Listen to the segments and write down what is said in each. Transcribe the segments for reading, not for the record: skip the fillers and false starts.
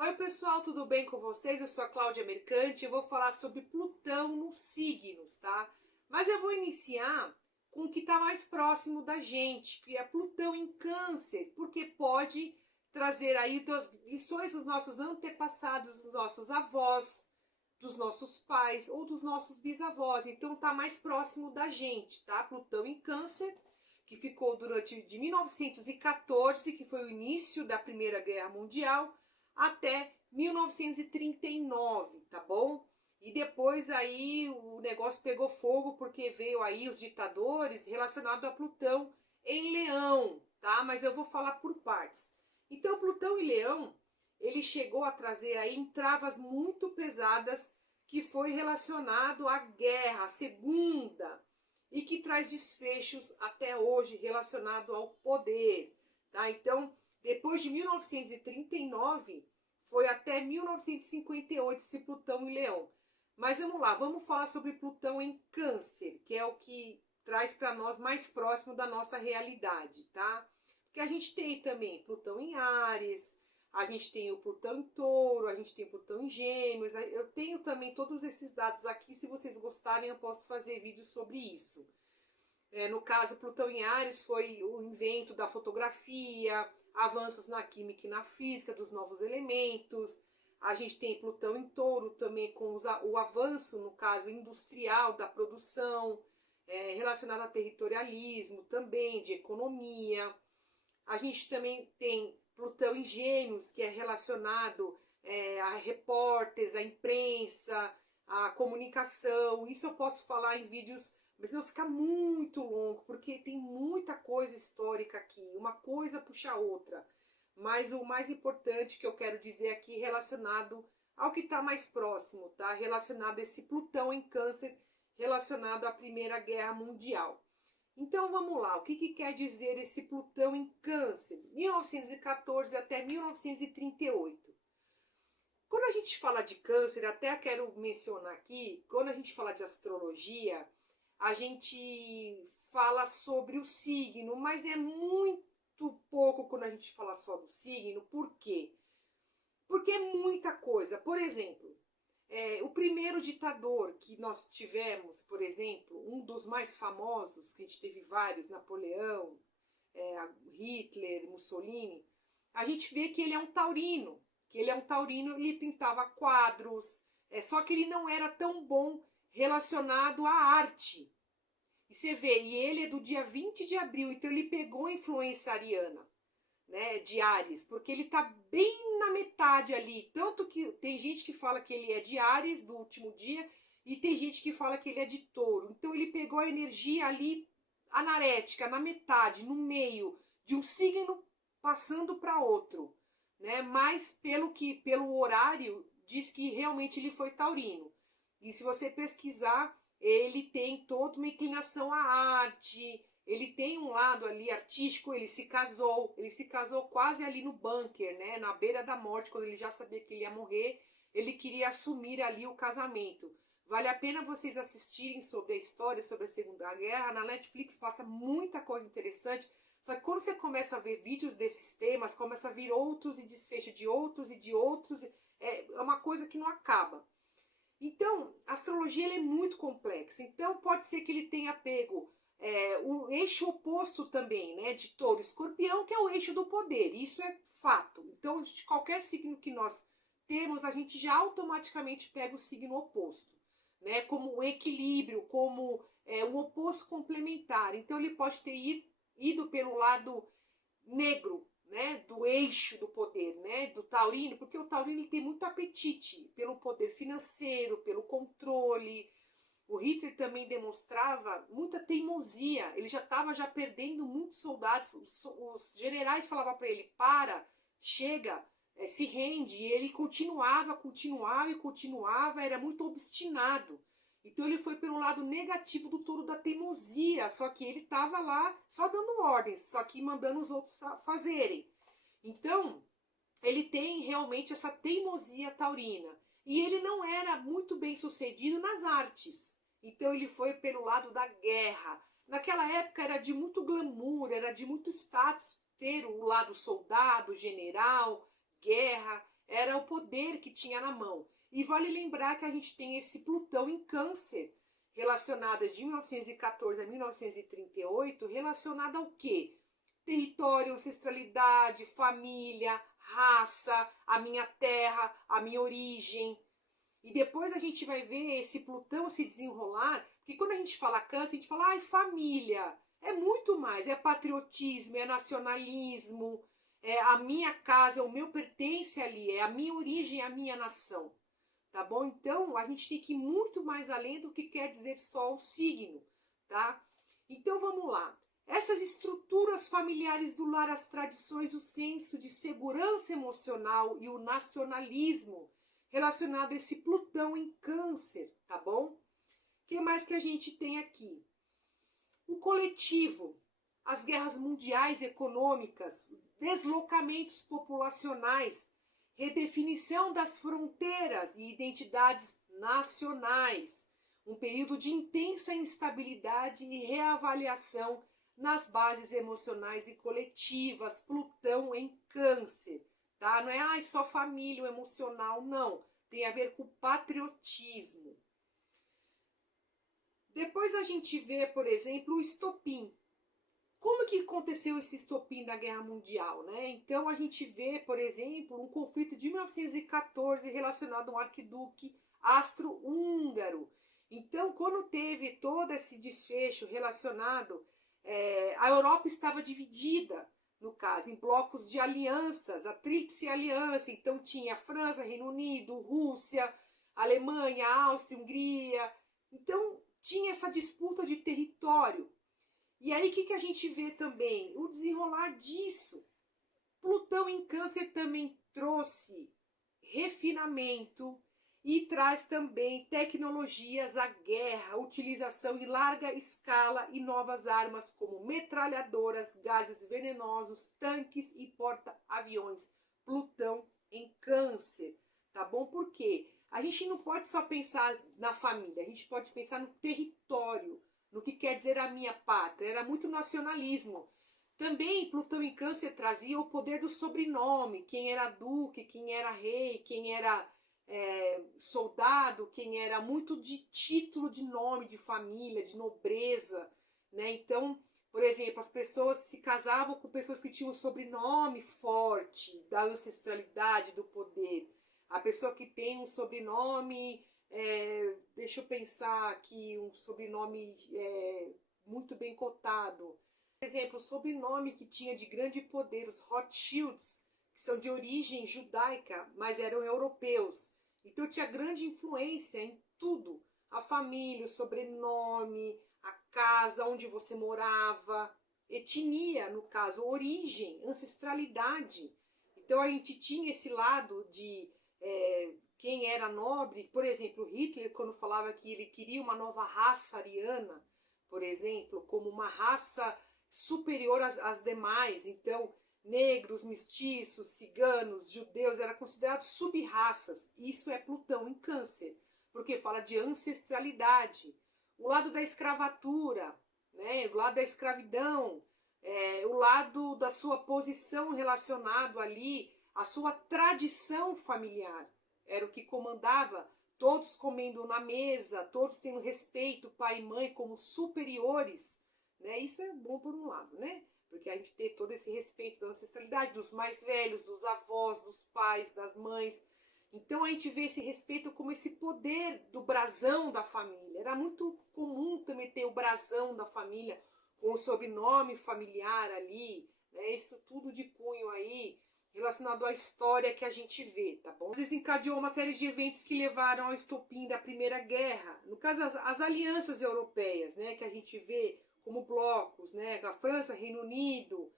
Oi pessoal, tudo bem com vocês? Eu sou a Cláudia Mercante e vou falar sobre Plutão nos signos, tá? Mas eu vou iniciar com o que está mais próximo da gente, que é Plutão em Câncer, porque pode trazer aí lições dos nossos antepassados, dos nossos avós, dos nossos pais ou dos nossos bisavós. Então tá mais próximo da gente, tá? Plutão em Câncer, que ficou durante de 1914, que foi o início da Primeira Guerra Mundial, até 1939, tá bom? E depois aí o negócio pegou fogo porque veio aí os ditadores relacionados a Plutão em Leão, tá? Mas eu vou falar por partes. Então, Plutão em Leão, ele chegou a trazer aí entravas muito pesadas que foi relacionado à guerra, à segunda, e que traz desfechos até hoje relacionado ao poder, tá? Então, depois de 1939, foi até 1958 esse Plutão em Leão. Mas vamos lá, vamos falar sobre Plutão em Câncer, que é o que traz para nós mais próximo da nossa realidade, tá? Porque a gente tem também Plutão em Áries, a gente tem o Plutão em Touro, a gente tem o Plutão em Gêmeos. Eu tenho também todos esses dados aqui, se vocês gostarem eu posso fazer vídeos sobre isso. No caso, Plutão em Áries foi o invento da fotografia, avanços na química e na física dos novos elementos. A gente tem Plutão em Touro também com o avanço, no caso, industrial da produção, relacionado a territorialismo também, de economia. A gente também tem Plutão em Gêmeos, que é relacionado a repórteres, a imprensa, a comunicação. Isso eu posso falar em vídeos, mas não ficar muito longo, porque tem muita coisa histórica aqui, uma coisa puxa a outra. Mas o mais importante que eu quero dizer aqui relacionado ao que está mais próximo, tá? Relacionado a esse Plutão em Câncer, relacionado à Primeira Guerra Mundial. Então vamos lá, o que quer dizer esse Plutão em Câncer? 1914 até 1938. Quando a gente fala de Câncer, até quero mencionar aqui, quando a gente fala de astrologia, a gente fala sobre o signo, mas é muito pouco quando a gente fala só do signo. Por quê? Porque é muita coisa. Por exemplo, o primeiro ditador que nós tivemos, por exemplo, um dos mais famosos, que a gente teve vários, Napoleão, Hitler, Mussolini, a gente vê que ele é um taurino, ele pintava quadros, só que ele não era tão bom relacionado à arte. E você vê, e ele é do dia 20 de abril, então ele pegou a influência ariana, né, de Áries, porque ele tá bem na metade ali, tanto que tem gente que fala que ele é de Áries, do último dia, e tem gente que fala que ele é de Touro. Então ele pegou a energia ali anarética, na metade, no meio, de um signo passando para outro, né? Mas pelo horário diz que realmente ele foi taurino. E se você pesquisar, ele tem toda uma inclinação à arte, ele tem um lado ali artístico, ele se casou quase ali no bunker, né, na beira da morte, quando ele já sabia que ele ia morrer, ele queria assumir ali o casamento. Vale a pena vocês assistirem sobre a história, sobre a Segunda Guerra, na Netflix passa muita coisa interessante, só que quando você começa a ver vídeos desses temas, começa a vir outros e desfecho de outros e de outros, é uma coisa que não acaba. Então, a astrologia é muito complexa. Então, pode ser que ele tenha pego o eixo oposto também, né, de Touro e Escorpião, que é o eixo do poder. Isso é fato. Então, de qualquer signo que nós temos, a gente já automaticamente pega o signo oposto, né, como um equilíbrio, como um oposto complementar. Então, ele pode ter ido pelo lado negro, né, do eixo do poder, né, do taurino, porque o taurino ele tem muito apetite pelo poder financeiro, pelo controle. O Hitler também demonstrava muita teimosia, ele já estava já perdendo muitos soldados, os generais falavam para ele, chega, se rende, e ele continuava, era muito obstinado. Então ele foi pelo lado negativo do touro da teimosia, só que ele estava lá só dando ordens, só que mandando os outros fazerem. Então, ele tem realmente essa teimosia taurina. E ele não era muito bem sucedido nas artes. Então ele foi pelo lado da guerra. Naquela época era de muito glamour, era de muito status ter o lado soldado, general, guerra. era o poder que tinha na mão. E vale lembrar que a gente tem esse Plutão em Câncer, relacionada de 1914 a 1938, relacionada ao quê? Território, ancestralidade, família, raça, a minha terra, a minha origem. E depois a gente vai ver esse Plutão se desenrolar, porque quando a gente fala Câncer, a gente fala, ai, família. É muito mais, é patriotismo, é nacionalismo, é a minha casa, o meu pertence ali, é a minha origem, a minha nação. Tá bom? Então, a gente tem que ir muito mais além do que quer dizer só o signo, tá? Então, vamos lá. Essas estruturas familiares do lar, as tradições, o senso de segurança emocional e o nacionalismo relacionado a esse Plutão em Câncer, tá bom? O que mais que a gente tem aqui? O coletivo, as guerras mundiais econômicas, deslocamentos populacionais, redefinição das fronteiras e identidades nacionais, um período de intensa instabilidade e reavaliação nas bases emocionais e coletivas, Plutão em Câncer, tá? Não é só família, o emocional, não. Tem a ver com patriotismo. Depois a gente vê, por exemplo, o estopim. Como que aconteceu esse estopim da Guerra Mundial, né? Então a gente vê, por exemplo, um conflito de 1914 relacionado a um arquiduque austro-húngaro. Então, quando teve todo esse desfecho relacionado, a Europa estava dividida, no caso, em blocos de alianças, a Tríplice Aliança. Então tinha França, Reino Unido, Rússia, Alemanha, Áustria, Hungria. Então tinha essa disputa de território. E aí, o que a gente vê também? O desenrolar disso. Plutão em Câncer também trouxe refinamento e traz também tecnologias à guerra, utilização em larga escala e novas armas como metralhadoras, gases venenosos, tanques e porta-aviões. Plutão em Câncer, tá bom? Por quê? A gente não pode só pensar na família, a gente pode pensar no território, no que quer dizer a minha pátria. Era muito nacionalismo. Também Plutão em Câncer trazia o poder do sobrenome, quem era duque, quem era rei, quem era soldado, quem era muito de título de nome, de família, de nobreza, né? Então, por exemplo, as pessoas se casavam com pessoas que tinham um sobrenome forte, da ancestralidade, do poder. A pessoa que tem um sobrenome, deixa eu pensar aqui, um sobrenome muito bem cotado. Por exemplo, o sobrenome que tinha de grande poder, os Rothschilds, que são de origem judaica, mas eram europeus. Então tinha grande influência em tudo. A família, o sobrenome, a casa, onde você morava, etnia, no caso, origem, ancestralidade. Então a gente tinha esse lado de quem era nobre. Por exemplo, Hitler, quando falava que ele queria uma nova raça ariana, por exemplo, como uma raça superior às demais. Então, negros, mestiços, ciganos, judeus eram considerados sub-raças. Isso é Plutão em Câncer, porque fala de ancestralidade. O lado da escravatura, né? O lado da escravidão, o lado da sua posição relacionado ali, a sua tradição familiar. Era o que comandava, todos comendo na mesa, todos tendo respeito, pai e mãe como superiores, né? Isso é bom por um lado, né? Porque a gente tem todo esse respeito da ancestralidade, dos mais velhos, dos avós, dos pais, das mães. Então a gente vê esse respeito como esse poder do brasão da família. Era muito comum também ter o brasão da família, com o sobrenome familiar ali, né? Isso tudo de cunho aí, relacionado à história que a gente vê, tá bom? Desencadeou uma série de eventos que levaram ao estopim da Primeira Guerra. No caso, as alianças europeias, né, que a gente vê como blocos, né, a França, Reino Unido,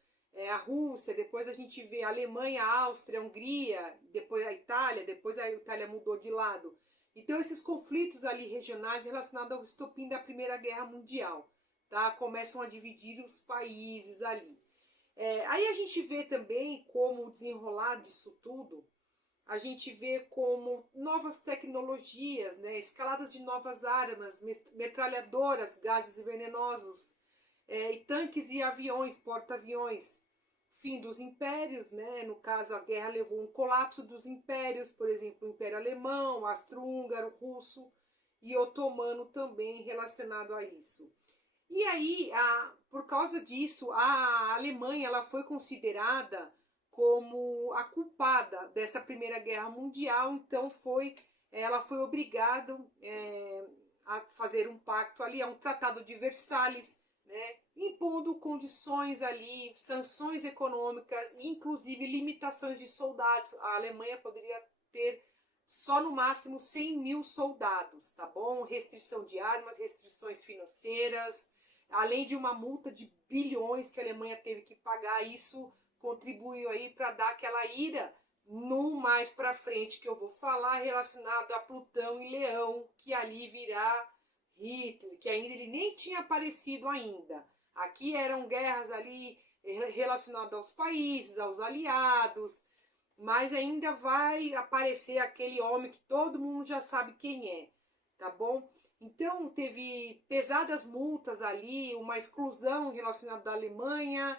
a Rússia, depois a gente vê a Alemanha, a Áustria, a Hungria, depois a Itália, depois a Itália mudou de lado. Então, esses conflitos ali regionais relacionados ao estopim da Primeira Guerra Mundial, tá? Começam a dividir os países ali. Aí a gente vê também como o desenrolar disso tudo, a gente vê como novas tecnologias, né, escaladas de novas armas, metralhadoras, gases venenosos, e tanques e aviões, porta-aviões, fim dos impérios, né? No caso, a guerra levou a um colapso dos impérios, por exemplo, o Império Alemão, Austro-Húngaro, Russo e Otomano também relacionado a isso. E aí, por causa disso, a Alemanha ela foi considerada como a culpada dessa Primeira Guerra Mundial, então ela foi obrigada a fazer um pacto ali, um tratado de Versalhes, né, impondo condições ali, sanções econômicas, inclusive limitações de soldados. A Alemanha poderia ter só no máximo 100 mil soldados, tá bom? Restrição de armas, restrições financeiras, além de uma multa de bilhões que a Alemanha teve que pagar. Isso contribuiu aí para dar aquela ira no mais para frente que eu vou falar, relacionado a Plutão e Leão, que ali virá Hitler, que ainda ele nem tinha aparecido ainda. Aqui eram guerras ali relacionadas aos países, aos aliados, mas ainda vai aparecer aquele homem que todo mundo já sabe quem é, tá bom? Então teve pesadas multas ali, uma exclusão relacionada à Alemanha,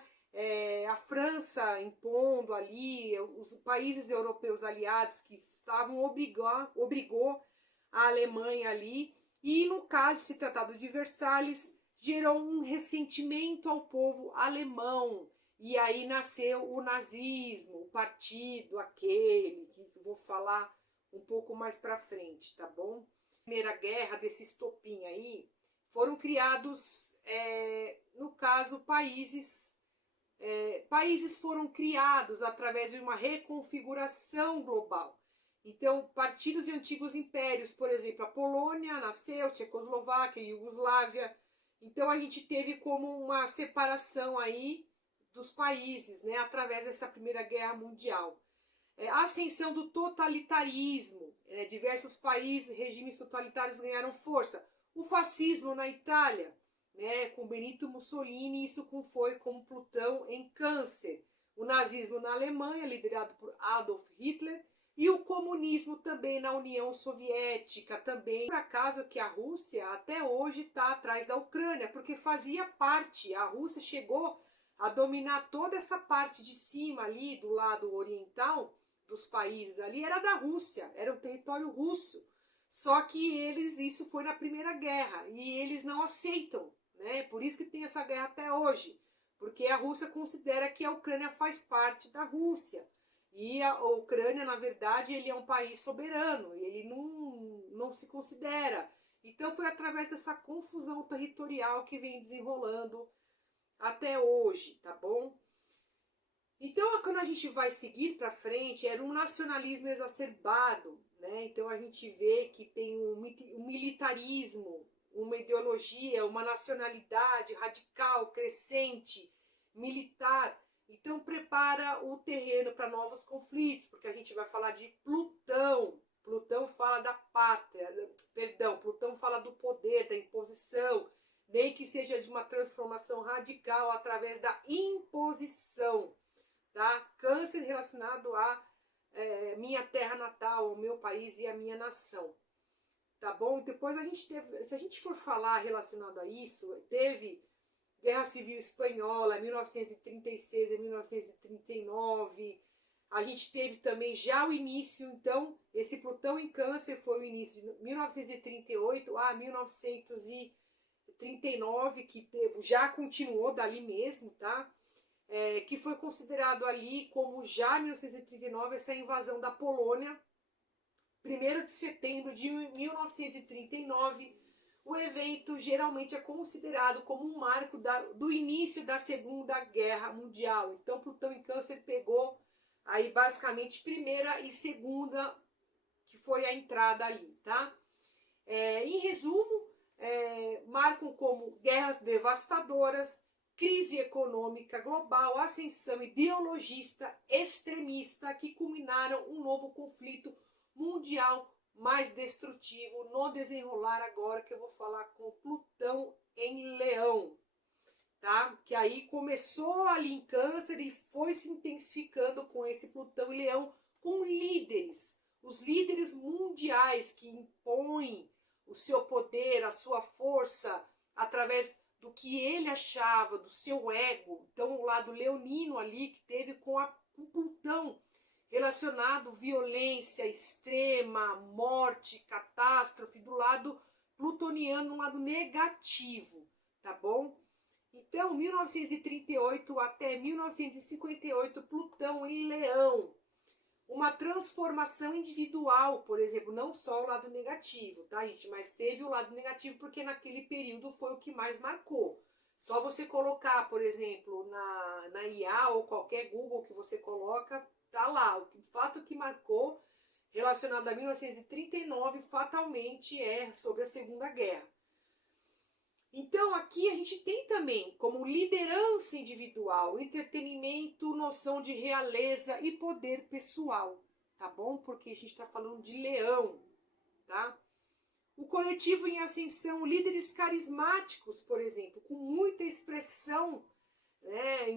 a França impondo ali, os países europeus aliados que estavam obrigou a Alemanha ali, e no caso, esse tratado de Versalhes gerou um ressentimento ao povo alemão, e aí nasceu o nazismo, o partido aquele, que vou falar um pouco mais para frente, tá bom? Primeira guerra, desse estopim aí, foram criados, no caso, países foram criados através de uma reconfiguração global. Então, partidos de antigos impérios, por exemplo, a Polônia nasceu, Tchecoslováquia, Iugoslávia. Então, a gente teve como uma separação aí dos países, né, através dessa Primeira Guerra Mundial. A ascensão do totalitarismo, diversos países, regimes totalitários ganharam força. O fascismo na Itália, né, com Benito Mussolini, isso foi como Plutão em Câncer. O nazismo na Alemanha, liderado por Adolf Hitler, e o comunismo também na União Soviética, também. Por acaso que a Rússia até hoje está atrás da Ucrânia, porque fazia parte, a Rússia chegou a dominar toda essa parte de cima ali, do lado oriental dos países ali, era da Rússia, era um território russo. Só que isso foi na Primeira Guerra, e eles não aceitam, né? Por isso que tem essa guerra até hoje, porque a Rússia considera que a Ucrânia faz parte da Rússia. E a Ucrânia, na verdade, ele é um país soberano, ele não se considera. Então foi através dessa confusão territorial que vem desenrolando até hoje, tá bom? Então, quando a gente vai seguir para frente, era um nacionalismo exacerbado, né? Então a gente vê que tem um militarismo, uma ideologia, uma nacionalidade radical, crescente, militar. Então prepara o terreno para novos conflitos, porque a gente vai falar de Plutão. Plutão fala da pátria, perdão, Plutão fala do poder, da imposição, nem que seja de uma transformação radical através da imposição, tá? Câncer relacionado a minha terra natal, ao meu país e a minha nação, tá bom? Depois a gente teve, se a gente for falar relacionado a isso, teve Guerra Civil Espanhola, 1936 a 1939. A gente teve também já o início, então, esse Plutão em Câncer foi o início de 1938 a 1939, que já continuou dali mesmo, tá? Que foi considerado ali como já em 1939 essa invasão da Polônia. 1º de setembro de 1939, o evento geralmente é considerado como um marco do início da Segunda Guerra Mundial. Então, Plutão em Câncer pegou aí basicamente primeira e segunda, que foi a entrada ali, tá? Em resumo, marcam como guerras devastadoras, crise econômica global, ascensão ideologista extremista, que culminaram um novo conflito mundial mais destrutivo no desenrolar agora, que eu vou falar com Plutão em Leão, tá? Que aí começou ali em Câncer e foi se intensificando com esse Plutão em Leão, com líderes, os líderes mundiais que impõem o seu poder, a sua força, através do que ele achava, do seu ego. Então, o lado leonino ali que teve com Plutão, relacionado à violência extrema, morte, catástrofe, do lado plutoniano, um lado negativo, tá bom? Então, 1938 até 1958, Plutão em Leão. Uma transformação individual, por exemplo, não só o lado negativo, tá, gente? Mas teve o lado negativo porque naquele período foi o que mais marcou. Só você colocar, por exemplo, na IA ou qualquer Google que você coloca, tá lá. O fato que marcou relacionado a 1939 fatalmente é sobre a Segunda Guerra. Então, aqui a gente tem também como liderança individual, entretenimento, noção de realeza e poder pessoal, tá bom? Porque a gente está falando de leão, tá? O coletivo em ascensão, líderes carismáticos, por exemplo, com muita expressão, né?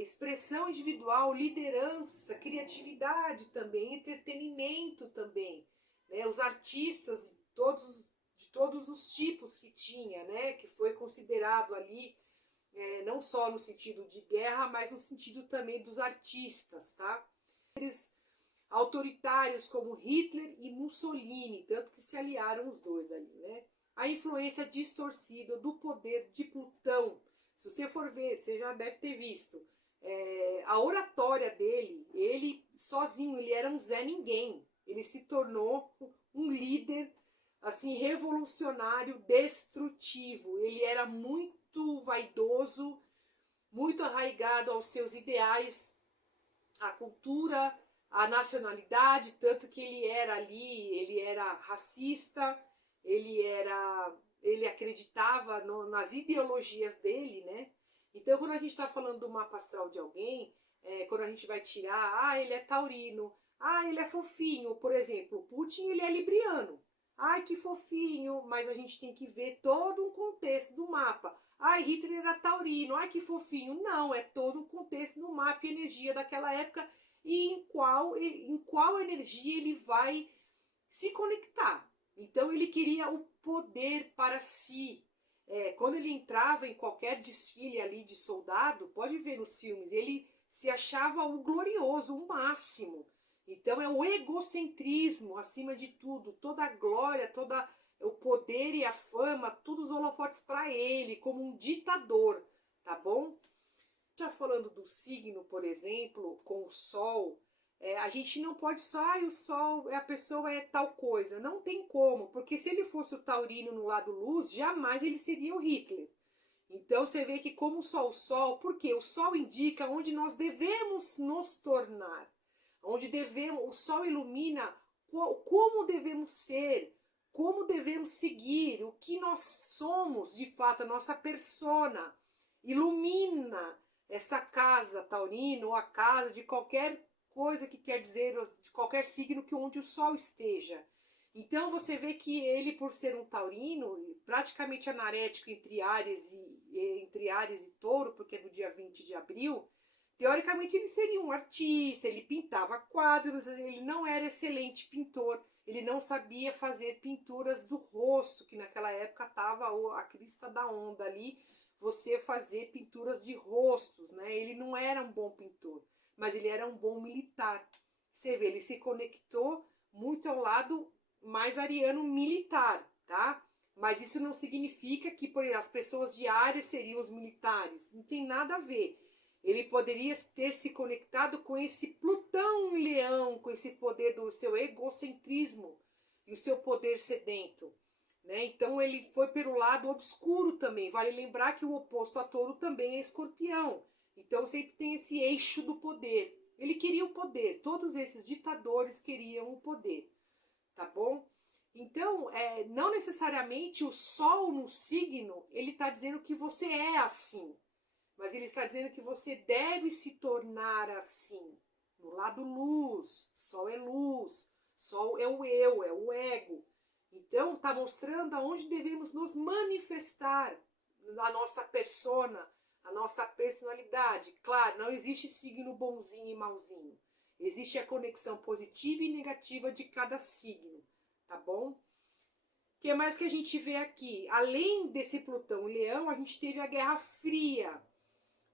Expressão individual, liderança, criatividade também, entretenimento também, né? Os artistas, de todos os tipos que tinha, né? Que foi considerado ali, não só no sentido de guerra, mas no sentido também dos artistas, tá? Eles autoritários como Hitler e Mussolini, tanto que se aliaram os dois ali, né? A influência distorcida do poder de Plutão. Se você for ver, você já deve ter visto, a oratória dele, ele sozinho, ele era um Zé Ninguém. Ele se tornou um líder assim, revolucionário, destrutivo. Ele era muito vaidoso, muito arraigado aos seus ideais, à cultura, à nacionalidade, tanto que ele era ali, ele era racista, ele acreditava nas ideologias dele, né? Então, quando a gente está falando do mapa astral de alguém, quando a gente vai tirar, ele é taurino, ele é fofinho, por exemplo, Putin, ele é libriano. Ai, que fofinho, mas a gente tem que ver todo um contexto do mapa. Ai, Hitler era taurino, ai, que fofinho. Não, é todo um contexto do mapa e energia daquela época e em qual energia ele vai se conectar. Então, ele queria o poder para si. Quando ele entrava em qualquer desfile ali de soldado, pode ver nos filmes, ele se achava o glorioso, o máximo. Então é o egocentrismo acima de tudo, toda a glória, todo o poder e a fama, todos os holofotes para ele, como um ditador, tá bom? Já falando do signo, por exemplo, com o Sol, a gente não pode só, o Sol, a pessoa é tal coisa, não tem como, porque se ele fosse o taurino no lado luz, jamais ele seria o Hitler. Então você vê que como o Sol, porque o Sol indica onde nós devemos nos tornar, onde devemos, o Sol ilumina como devemos ser, como devemos seguir, o que nós somos de fato, a nossa persona, ilumina esta casa taurina ou a casa de qualquer coisa que quer dizer, de qualquer signo que onde o Sol esteja. Então você vê que ele, por ser um taurino, praticamente anarético entre Áries e Touro, porque é do dia 20 de abril, teoricamente ele seria um artista, ele pintava quadros, ele não era excelente pintor, ele não sabia fazer pinturas do rosto, que naquela época estava a crista da onda ali, você fazer pinturas de rostos, né? Ele não era um bom pintor, mas ele era um bom militar. Você vê, ele se conectou muito ao lado mais ariano militar, tá? Mas isso não significa que por exemplo, as pessoas de Áries seriam os militares, não tem nada a ver. Ele poderia ter se conectado com esse Plutão em Leão, com esse poder do seu egocentrismo e o seu poder sedento, né? Então ele foi pelo lado obscuro também. Vale lembrar que o oposto a Touro também é Escorpião. Então sempre tem esse eixo do poder. Ele queria o poder. Todos esses ditadores queriam o poder, tá bom? Então, não necessariamente o Sol no signo, ele está dizendo que você é assim. Mas ele está dizendo que você deve se tornar assim. No lado luz, Sol é luz, Sol é o eu, é o ego. Então está mostrando aonde devemos nos manifestar a nossa persona, a nossa personalidade. Claro, não existe signo bonzinho e mauzinho. Existe a conexão positiva e negativa de cada signo, tá bom? que mais que a gente vê aqui? Além desse Plutão e Leão, a gente teve a Guerra Fria.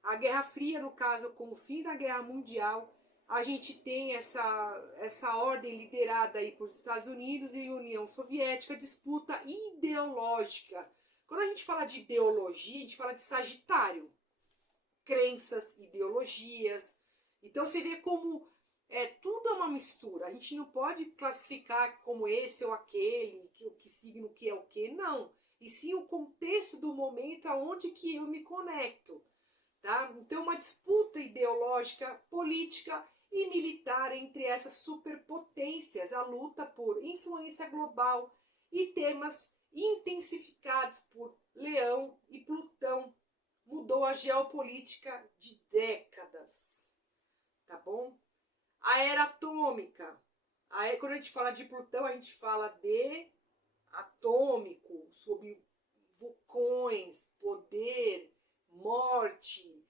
A Guerra Fria, no caso, com o fim da Guerra Mundial, a gente tem essa ordem liderada aí por Estados Unidos e União Soviética, disputa ideológica. Quando a gente fala de ideologia, a gente fala de Sagitário. Crenças, ideologias. Então você vê como tudo é uma mistura. A gente não pode classificar como esse ou aquele, que signo que é o que, não. E sim o contexto do momento aonde que eu me conecto. Tá? Então uma disputa ideológica, política e militar entre essas superpotências, a luta por influência global e temas intensificados por Leão e Plutão mudou a geopolítica de décadas, tá bom? A era atômica, quando a gente fala de Plutão, a gente fala de atômico, sobre vulcões, poder, morte,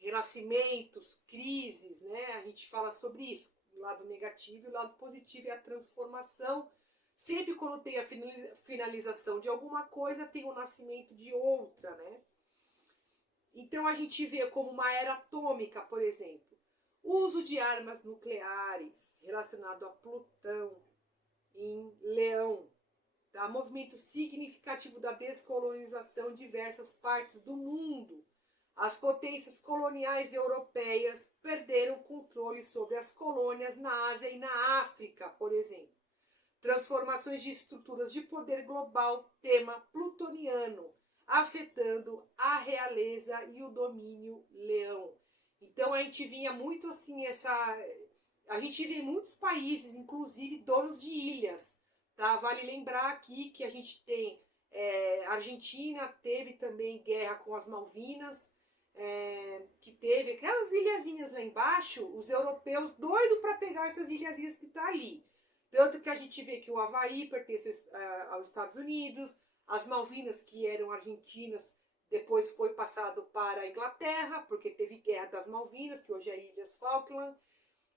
renascimentos, crises, né? A gente fala sobre isso, o lado negativo e o lado positivo é a transformação. Sempre quando tem a finalização de alguma coisa, tem o nascimento de outra, né? Então a gente vê como uma era atômica, por exemplo, o uso de armas nucleares relacionado a Plutão em Leão, tá? Movimento significativo da descolonização em diversas partes do mundo. As potências coloniais europeias perderam controle sobre as colônias na Ásia e na África, por exemplo. Transformações de estruturas de poder global, tema plutoniano, afetando a realeza e o domínio leão. Então a gente vinha muito assim, a gente vê muitos países, inclusive donos de ilhas, tá? Vale lembrar aqui que a gente tem, a Argentina teve também guerra com as Malvinas, que teve aquelas ilhazinhas lá embaixo, os europeus doidos para pegar essas ilhazinhas que tá ali. Tanto que a gente vê que o Havaí pertence aos Estados Unidos, as Malvinas, que eram argentinas, depois foi passado para a Inglaterra, porque teve Guerra das Malvinas, que hoje é Ilhas Falkland.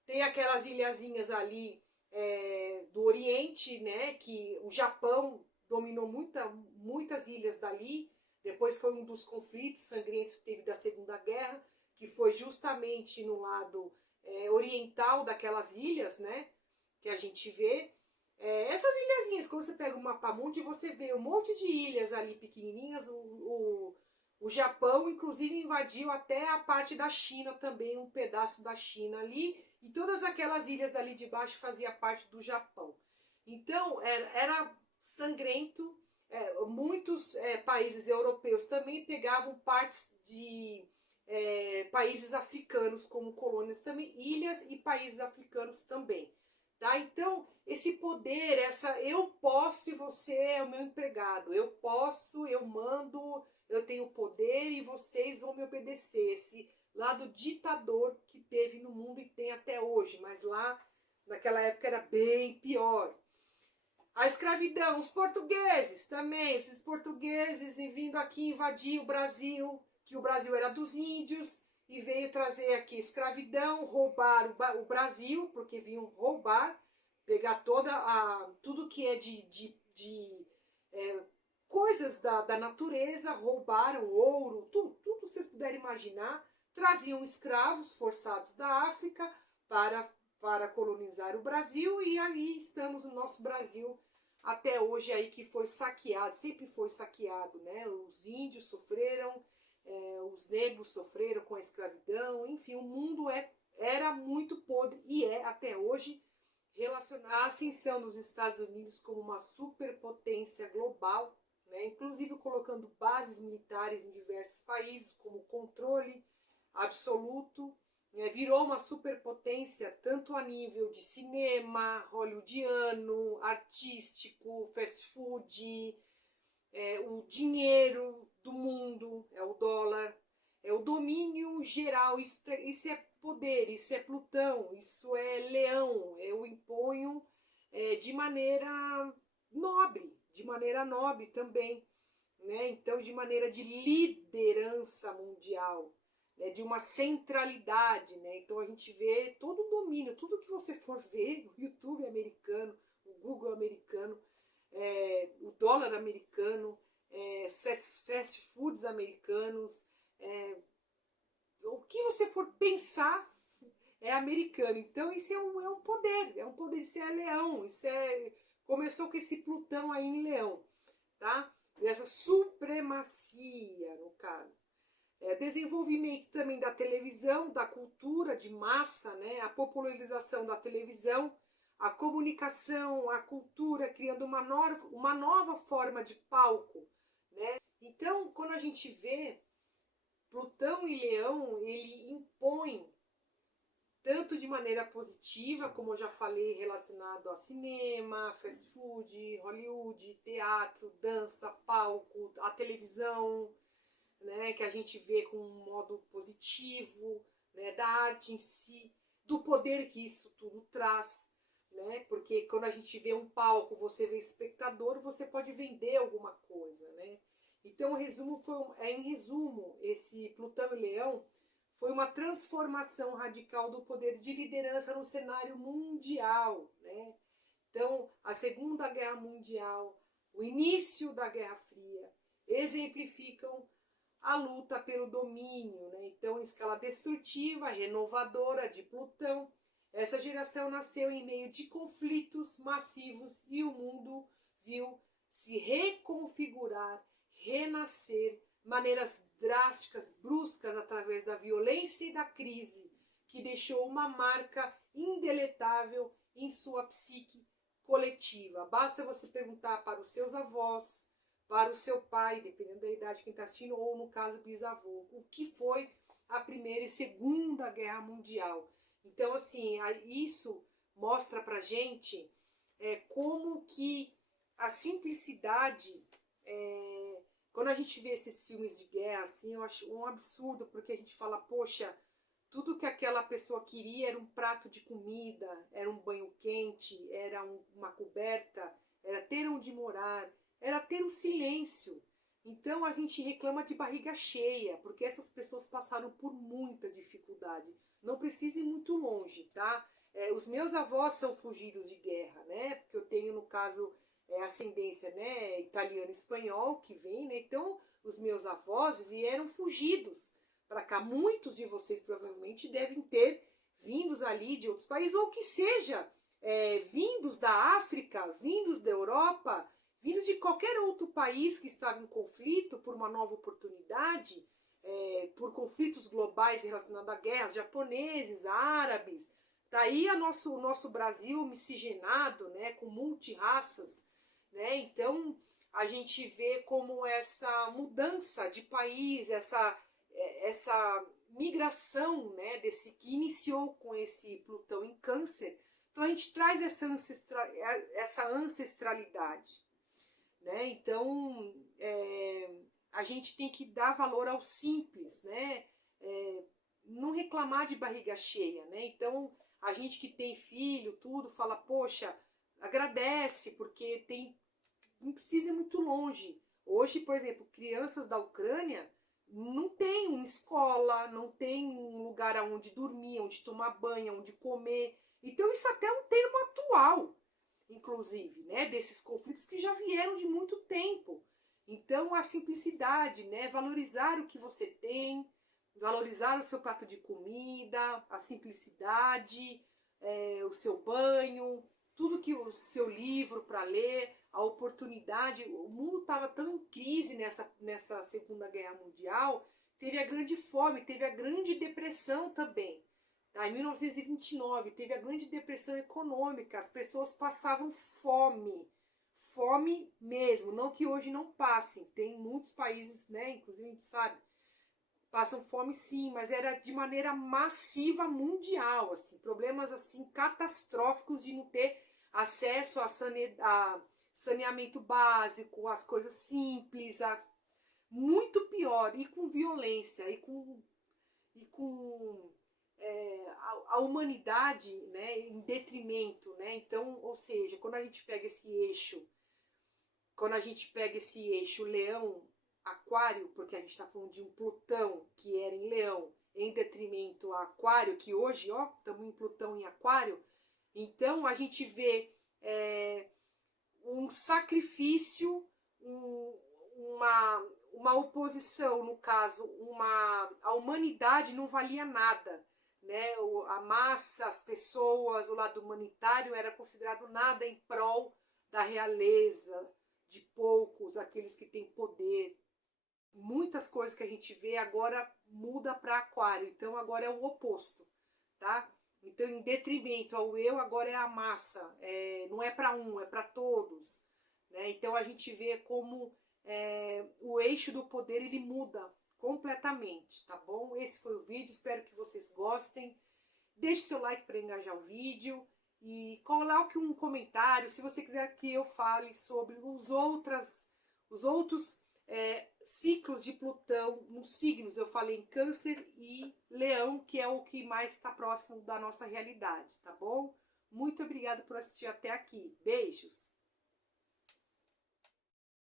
Tem aquelas ilhazinhas ali do Oriente, né, que o Japão dominou muitas ilhas dali. Depois foi um dos conflitos sangrentos que teve da Segunda Guerra, que foi justamente no lado oriental daquelas ilhas, né, que a gente vê. Essas ilhazinhas, quando você pega o mapa mundi, você vê um monte de ilhas ali pequenininhas. O Japão, inclusive, invadiu até a parte da China também, um pedaço da China ali, e todas aquelas ilhas ali de baixo faziam parte do Japão. Então, era sangrento. Muitos países europeus também pegavam partes de países africanos como colônias também, ilhas e países africanos também. Tá? Então, esse poder, eu posso e você é o meu empregado, eu posso, eu mando, eu tenho poder e vocês vão me obedecer. Esse lado ditador que teve no mundo e tem até hoje, mas lá naquela época era bem pior. A escravidão, os portugueses também, esses portugueses vindo aqui invadir o Brasil, que o Brasil era dos índios, e veio trazer aqui escravidão, roubar o Brasil, porque vinham roubar, pegar tudo que é de coisas da natureza, roubaram ouro, tudo que vocês puderem imaginar, traziam escravos forçados da África para colonizar o Brasil, e aí estamos no nosso Brasil até hoje aí, que foi saqueado, sempre foi saqueado, né? Os índios sofreram, os negros sofreram com a escravidão, enfim, o mundo era muito podre e é até hoje relacionado à ascensão dos Estados Unidos como uma superpotência global, né? Inclusive colocando bases militares em diversos países como controle absoluto, né? Virou uma superpotência tanto a nível de cinema, hollywoodiano, artístico, fast food, o dinheiro do mundo, o dólar, o domínio geral. Isso é poder, isso é Plutão, isso é Leão. Eu imponho de maneira nobre também, né? Então, de maneira de liderança mundial, né? De uma centralidade, né? Então a gente vê todo o domínio, tudo que você for ver, o YouTube americano, o Google americano, os fast foods americanos, o que você for pensar é americano. Então isso é um poder, isso é Leão, começou com esse Plutão aí em Leão, tá? Essa supremacia, no caso. Desenvolvimento também da televisão, da cultura de massa, né? A popularização da televisão, a comunicação, a cultura, criando uma nova forma de palco, né? Então, quando a gente vê Plutão e Leão, ele impõe, tanto de maneira positiva, como eu já falei, relacionado a cinema, fast food, Hollywood, teatro, dança, palco, a televisão, né, que a gente vê com um modo positivo, né, da arte em si, do poder que isso tudo traz, né, porque quando a gente vê um palco, você vê espectador, você pode vender alguma coisa, né. Então, em resumo, esse Plutão e Leão foi uma transformação radical do poder de liderança no cenário mundial, né. Então, a Segunda Guerra Mundial, o início da Guerra Fria, exemplificam a luta pelo domínio, né? Então, em escala destrutiva, renovadora de Plutão, essa geração nasceu em meio de conflitos massivos e o mundo viu se reconfigurar, renascer, maneiras drásticas, bruscas, através da violência e da crise, que deixou uma marca indeletável em sua psique coletiva. Basta você perguntar para os seus avós, para o seu pai, dependendo da idade de quem está assistindo, ou no caso bisavô, o que foi a Primeira e Segunda Guerra Mundial. Então, assim, isso mostra pra gente como que a simplicidade, quando a gente vê esses filmes de guerra, assim, eu acho um absurdo, porque a gente fala, poxa, tudo que aquela pessoa queria era um prato de comida, era um banho quente, era uma coberta, era ter onde morar, era ter um silêncio. Então a gente reclama de barriga cheia, porque essas pessoas passaram por muita dificuldade. Não precisa ir muito longe, tá? Os meus avós são fugidos de guerra, né? Porque eu tenho, no caso, ascendência, né, italiano e espanhol, que vem, né? Então, os meus avós vieram fugidos para cá. Muitos de vocês provavelmente devem ter vindos ali de outros países, ou que seja, vindos da África, vindos da Europa, vindos de qualquer outro país que estava em conflito por uma nova oportunidade, por conflitos globais relacionados à guerra, japoneses, árabes. Daí o nosso Brasil miscigenado, né, com multirraças, né? Então a gente vê como essa mudança de país, essa migração, né, que iniciou com esse Plutão em Câncer. Então a gente traz essa ancestralidade, né? Então a gente tem que dar valor ao simples, né? Não reclamar de barriga cheia, né? Então a gente que tem filho, tudo, fala, poxa, agradece, porque não precisa ir muito longe. Hoje, por exemplo, crianças da Ucrânia não tem uma escola, não tem um lugar onde dormir, onde tomar banho, onde comer. Então isso até é um termo atual, inclusive, né, desses conflitos que já vieram de muito tempo. Então a simplicidade, né, valorizar o que você tem, valorizar o seu prato de comida, a simplicidade, o seu banho, tudo que o seu livro para ler, a oportunidade. O mundo estava tão em crise nessa Segunda Guerra Mundial, teve a grande fome, teve a grande depressão também. Tá? Em 1929 teve a grande depressão econômica, as pessoas passavam fome, fome mesmo, não que hoje não passem, tem muitos países, né, inclusive a gente sabe, passam fome sim, mas era de maneira massiva mundial, assim, problemas assim catastróficos de não ter acesso a saneamento básico, as coisas simples, muito pior, e com violência, e com a humanidade, né, em detrimento, né? Então, ou seja, quando a gente pega esse eixo Leão Aquário, porque a gente está falando de um Plutão que era em Leão, em detrimento a Aquário, que hoje, ó, estamos em Plutão em Aquário, então a gente vê um sacrifício, uma oposição, no caso, a humanidade não valia nada, né? A massa, as pessoas, o lado humanitário era considerado nada em prol da realeza, de poucos, aqueles que têm poder. Muitas coisas que a gente vê agora muda para aquário, então agora é o oposto, tá? Então, em detrimento ao eu, agora é a massa, não é para um, é para todos, né? Então a gente vê como o eixo do poder ele muda completamente, tá bom? Esse foi o vídeo, espero que vocês gostem. Deixe seu like para engajar o vídeo e coloque um comentário se você quiser que eu fale sobre os outros ciclos de Plutão nos signos. Eu falei em Câncer e Leão, que é o que mais está próximo da nossa realidade, tá bom? Muito obrigada por assistir até aqui. Beijos!